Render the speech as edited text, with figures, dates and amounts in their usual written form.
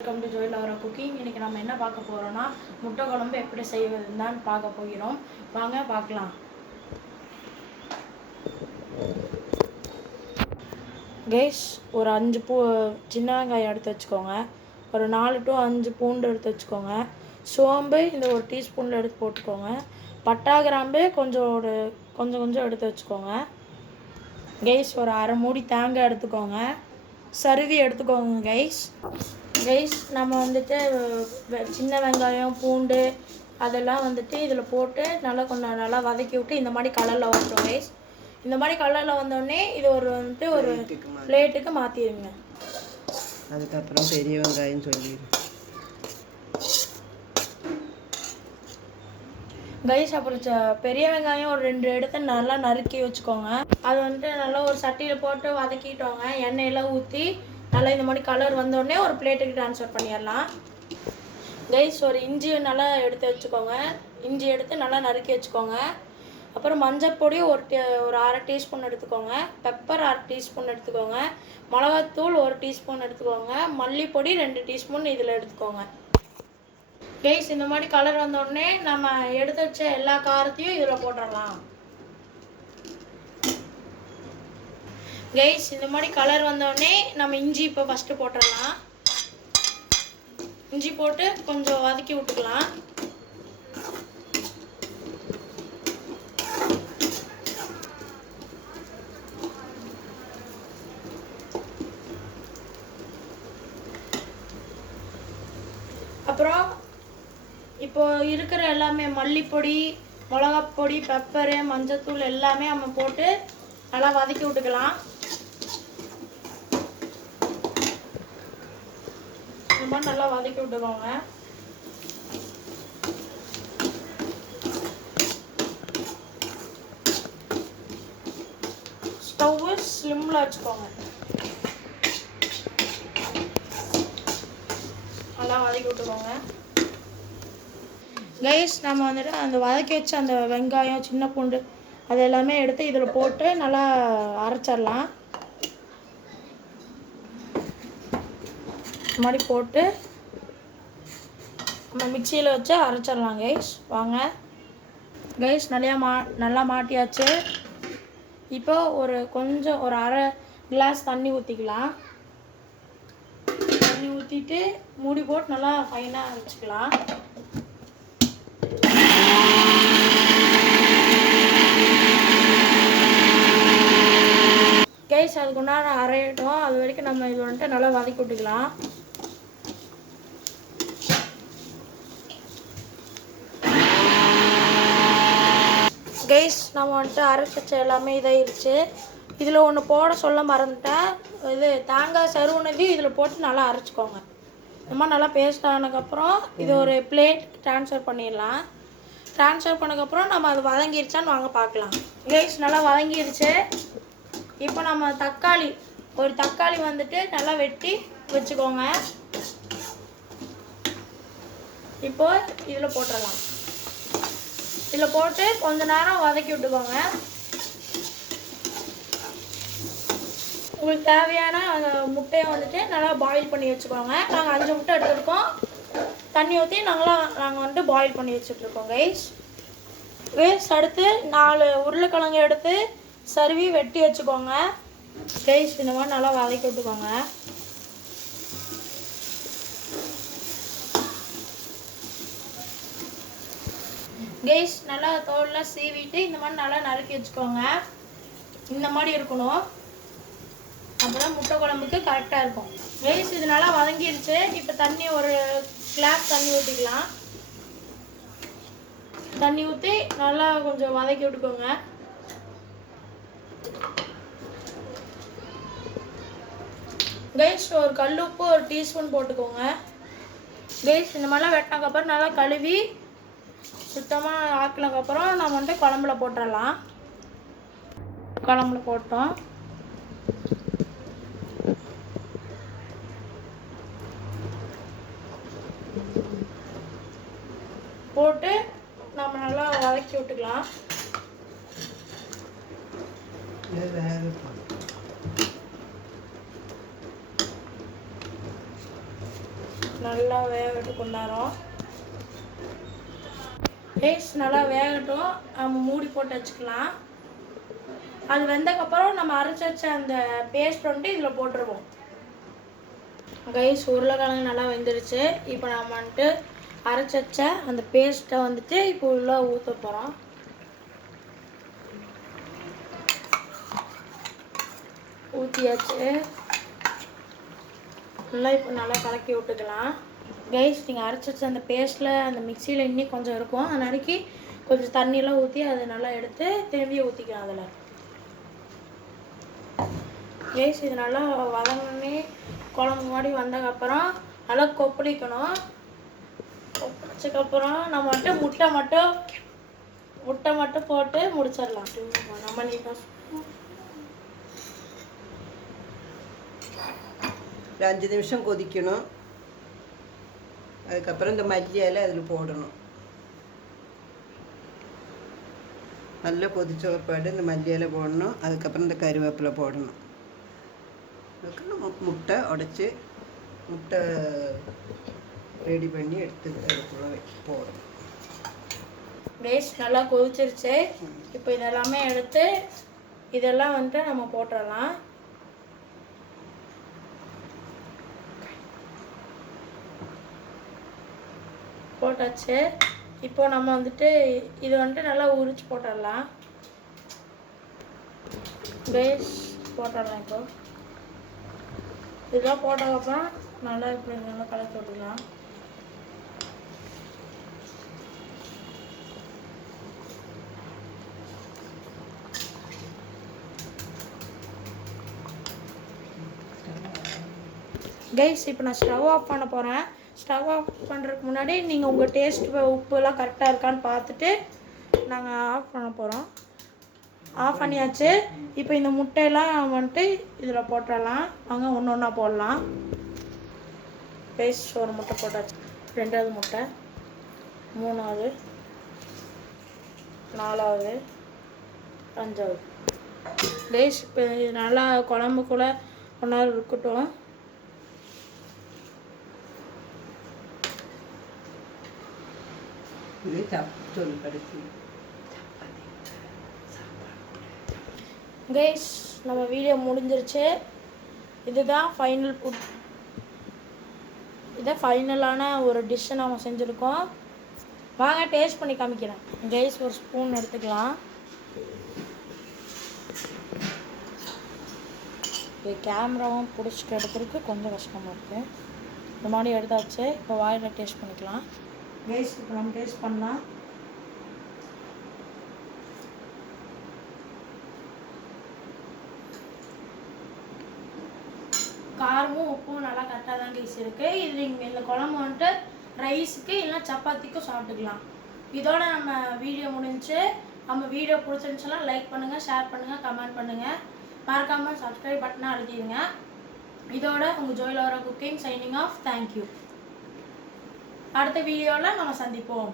Welcome to ஜோயில் அவரா cooking. இன்றைக்கி நம்ம என்ன பார்க்க போகிறோன்னா முட்டை குழம்பு எப்படி செய்வதுன்னு தான் பார்க்க போகிறோம். வாங்க பார்க்கலாம். கைஸ், ஒரு 5 சின்ன வெங்காயம் எடுத்து வச்சுக்கோங்க. ஒரு 4 to 5 பூண்டு எடுத்து வச்சுக்கோங்க. சோம்பு இந்த ஒரு டீஸ்பூனில் எடுத்து போட்டுக்கோங்க. பட்டா கிராம்பு கொஞ்சம் எடுத்து வச்சுக்கோங்க. கைஸ், ஒரு அரை மூடி தேங்காய் எடுத்துக்கோங்க. சருவி எடுத்துக்கோங்க. கைஸ் நம்ம வந்துட்டு சின்ன வெங்காயம் பூண்டு அதெல்லாம் வந்துட்டு இதில் போட்டு நல்லா வதக்கி விட்டு இந்த மாதிரி கலரில் வந்துடும். கைஸ், இந்த மாதிரி கலரில் வந்தோடனே இது ஒரு பிளேட்டுக்கு மாற்றிடுங்க. அதுக்கப்புறம் பெரிய வெங்காயம் சொல்லிடுங்க. கைஸ், அப்புறம் பெரிய வெங்காயம் ஒரு 2 எடுத்து நல்லா நறுக்கி வச்சுக்கோங்க. அது வந்துட்டு நல்லா ஒரு சட்டியில் போட்டு வதக்கிட்டோங்க. எண்ணெயெல்லாம் ஊற்றி நல்லா இந்த மாதிரி கலர் வந்தோடனே ஒரு பிளேட்டுக்கு ட்ரான்ஸ்ஃபர் பண்ணிடலாம். கைஸ், ஒரு இஞ்சி நல்லா எடுத்து வச்சுக்கோங்க. இஞ்சி எடுத்து நல்லா நறுக்கி வச்சுக்கோங்க. அப்புறம் மஞ்சள் பொடி ஒரு அரை டீஸ்பூன் எடுத்துக்கோங்க. பெப்பர் 1/2 டீஸ்பூன் எடுத்துக்கோங்க. மிளகாத்தூள் 1 டீஸ்பூன் எடுத்துக்கோங்க. மல்லிப்பொடி 2 டீஸ்பூன் இதில் எடுத்துக்கோங்க. கைஸ், இந்த மாதிரி கலர் வந்தோடனே நம்ம எடுத்து வச்ச எல்லா காரத்தையும் இதில் போட்டுடலாம். கைஸ், இந்த மாதிரி கலர் வந்தோடனே நம்ம இஞ்சி இப்போ ஃபஸ்ட்டு போட்டுடலாம். இஞ்சி போட்டு கொஞ்சம் வதக்கி விட்டுக்கலாம். அப்புறம் இப்போ இருக்கிற எல்லாமே மல்லிப்பொடி மிளகாப்பொடி பெப்பரு மஞ்சத்தூள் எல்லாமே நம்ம போட்டு நல்லா வதக்கி விட்டுக்கலாம். இந்த மாதிரி நல்லா வதக்கி விட்டுக்கோங்க. ஸ்டவ்வு ஸ்லிம்மில் வச்சுக்கோங்க. நல்லா வதக்கி விட்டுக்கோங்க. கைஸ், நம்ம வந்துட்டு அந்த வதக்கி வச்ச அந்த வெங்காயம் சின்ன பூண்டு அது எல்லாமே எடுத்து இதில் போட்டு நல்லா அரைச்சிடலாம். இந்த மாதிரி போட்டு நம்ம மிக்சியில் வச்சு அரைச்சிடலாம். கைஸ், வாங்க. கைஸ், நல்லா மாட்டியாச்சு. இப்போ ஒரு அரை கிளாஸ் தண்ணி ஊற்றிக்கலாம். தண்ணி ஊற்றிட்டு மூடி போட்டு நல்லா ஃபைனாக அரைச்சிக்கலாம். கைஸ், அதுக்கு உண்டான அரையிட்டோம். அது வரைக்கும் நம்ம இது வந்துட்டு நல்லா வதக்கி விட்டுக்கலாம். கைஸ், நம்ம வந்துட்டு அரைச்சி எல்லாமே இதாகிடுச்சு. இதில் ஒன்று போட சொல்ல மறந்துட்டேன். இது தேங்காய் சருவுனதையும் இதில் போட்டு நல்லா அரைச்சிக்கோங்க. இந்த மாதிரி நல்லா பேஸ்ட் ஆனதுக்கப்புறம் இது ஒரு பிளேட் ட்ரான்ஸ்ஃபர் பண்ணிடலாம். ட்ரான்ஸ்ஃபர் பண்ணதுக்கப்புறம் நம்ம அது வதங்கிருச்சான்னு வாங்க பார்க்கலாம். கைஸ், நல்லா வதங்கிருச்சு. இப்போ நம்ம ஒரு தக்காளி வந்துட்டு நல்லா வெட்டி வச்சுக்கோங்க. இப்போ இதில் போட்டுடலாம். இதில் போட்டு கொஞ்ச நேரம் வதக்கி விட்டுக்கோங்க. உங்களுக்கு தேவையான அந்த முட்டையை வந்துட்டு நல்லா பாயில் பண்ணி வச்சுக்கோங்க. நாங்கள் 5 முட்டை எடுத்துருக்கோம். தண்ணி ஊற்றி நாங்கள் வந்துட்டு பாயில் பண்ணி வச்சுட்ருக்கோம். கைஸ், அடுத்து 4 உருளைக்கிழங்கு எடுத்து சருவி வெட்டி வச்சுக்கோங்க. கைஸ், இந்த மாதிரி நல்லா வதக்கி விட்டுக்கோங்க. கைஸ், நல்லா தோல்லாம் சீவிட்டு இந்த மாதிரி நல்லா நறுக்கி வச்சுக்கோங்க. இந்த மாதிரி இருக்கணும். அப்புறம் முட்டை குழம்புக்கு கரெக்டாக இருக்கும். கைஸ், இது நல்லா வதங்கிடுச்சு. இப்போ ஒரு கிளாஸ் தண்ணி ஊற்றிக்கலாம். தண்ணி ஊற்றி நல்லா கொஞ்சம் வதக்கி விட்டுக்கோங்க. கைஸ், ஒரு கல் உப்பு 1 டீஸ்பூன் போட்டுக்கோங்க. கைஸ், இந்த மாதிரிலாம் வெட்டினதுக்கப்புறம் நல்லா கழுவி சுத்தமாக ஆக்கினதுக்கப்புறம் நம்ம வந்துட்டு குழம்புல போட்டுடலாம். குழம்புல போட்டோம். போட்டு நம்ம நல்லா வதக்கி விட்டுக்கலாம். நல்லா வேகட்டும் கொஞ்ச நேரம். ரைஸ் நல்லா வேகட்டும், நம்ம மூடி போட்டு வச்சுக்கலாம். அது வெந்ததுக்கப்புறம் நம்ம அரைச்சி வச்ச அந்த பேஸ்ட் வந்துட்டு இதில் போட்டுருவோம். கைஸ் உருளைக்கிழங்கு நல்லா வெந்துடுச்சு. இப்போ நம்ம வந்துட்டு அரைச்சி வச்ச அந்த பேஸ்ட்டை வந்துட்டு இப்போ உள்ளே ஊற்ற போகிறோம். ஊற்றியாச்சு. நல்லா இப்போ நல்லா கலக்கி விட்டுக்கலாம். கைஸ் நீங்கள் அரைச்சி வச்ச அந்த பேஸ்ட்டில் அந்த மிக்சியில் இன்னும் கொஞ்சம் இருக்கும், அதை நறுக்கி கொஞ்சம் தண்ணியெலாம் ஊற்றி அதை நல்லா எடுத்து திரும்பி ஊற்றிக்கலாம் அதில். கைஸ் இது நல்லா வதங்கி குழம்பு மாதிரி வந்ததுக்கப்புறம் நல்லா கொப்பளிக்கணும். கொப்பளிச்சதுக்கப்புறம் நம்ம வந்துட்டு முட்டை மட்டும் போட்டு முடிச்சிடலாம். நம்ம ஒரு 5 நிமிஷம் கொதிக்கணும். அதுக்கப்புறம் இந்த மல்லி இலை அதில் போடணும். நல்லா கொதிச்ச பிற்பாடு இந்த மல்லி இலை போடணும். அதுக்கப்புறம் இந்த கருவேப்பிலை போடணும். அதுக்கப்புறம் முட்டை உடைச்சி முட்டை ரெடி பண்ணி எடுத்து அதுக்குள்ள போடணும். ரைஸ் நல்லா கொதிச்சிருச்சு. இப்போ இதெல்லாமே எடுத்து இதெல்லாம் வந்துட்டு நம்ம போட்டுடலாம். போட்டாச்சு. இப்போ நம்ம வந்துட்டு இது வந்துட்டு நல்லா உரிச்சு போட்டுடலாம். ரைஸ் போட்டுடலாம். இப்போ இதெல்லாம் போட்டதுக்கப்புறம் நல்லா இப்படி நல்லா கலக்கி விட்டுக்கலாம். கைஸ் இப்போ நான் ஸ்டவ் ஆஃப் பண்ண போகிறேன். ஸ்டவ் ஆஃப் பண்ணுறதுக்கு முன்னாடி நீங்கள் உங்கள் டேஸ்ட் உப்புலாம் கரெக்டாக இருக்கான்னு பார்த்துட்டு நாங்கள் ஆஃப் பண்ண போகிறோம். ஆஃப் பண்ணியாச்சு. இப்போ இந்த முட்டையெல்லாம் வந்துட்டு இதில் போட்டுடலாம். வாங்க ஒன்று ஒன்றா போடலாம். ரைஸ் ஒரு முட்டை போட்டாச்சு, 2வது முட்டை, 3வது, 4வது, 5வது. ரைஸ் இப்போ இது நல்லா குழம்புக்குள்ளே ஒன்றா இருக்கட்டும். கைஸ் நம்ம வீடியோ முடிஞ்சிருச்சு. இதுதான் ஃபைனல் ஃபுட். இதை ஃபைனலான ஒரு டிஷ்ஷை நம்ம செஞ்சுருக்கோம். வாங்க டேஸ்ட் பண்ணி காமிக்கிறேன். கைஸ் ஒரு ஸ்பூன் எடுத்துக்கலாம். இது கேமராவும் பிடிச்சிட்டு எடுக்கிறதுக்கு கொஞ்சம் கஷ்டமாக இருக்குது. இந்த மாதிரி எடுத்தாச்சு. இப்போ வாயில் டேஸ்ட் பண்ணிக்கலாம். கைஸ் இப்போ நம்ம டேஸ்ட் பண்ணலாம். காரமும் உப்பும் நல்லா கரெக்டாக தான் கைஸ் இருக்குது. இது நீங்கள் இந்த குழம்பு வந்துட்டு ரைஸுக்கு இல்லைனா சப்பாத்திக்கும் சாப்பிட்டுக்கலாம். இதோட நம்ம வீடியோ முடிஞ்சு. நம்ம வீடியோ பிடிச்சிருந்துச்சுன்னா லைக் பண்ணுங்கள், ஷேர் பண்ணுங்கள், கமெண்ட் பண்ணுங்கள். மறக்காமல் சப்ஸ்கிரைப் பட்டனை அழுத்திடுங்க. இதோட உங்கள் ஜோயிலோரா குக்கிங் சைனிங் ஆஃப். தேங்க்யூ. அடுத்த வீடியோவில் நம்ம சந்திப்போம்.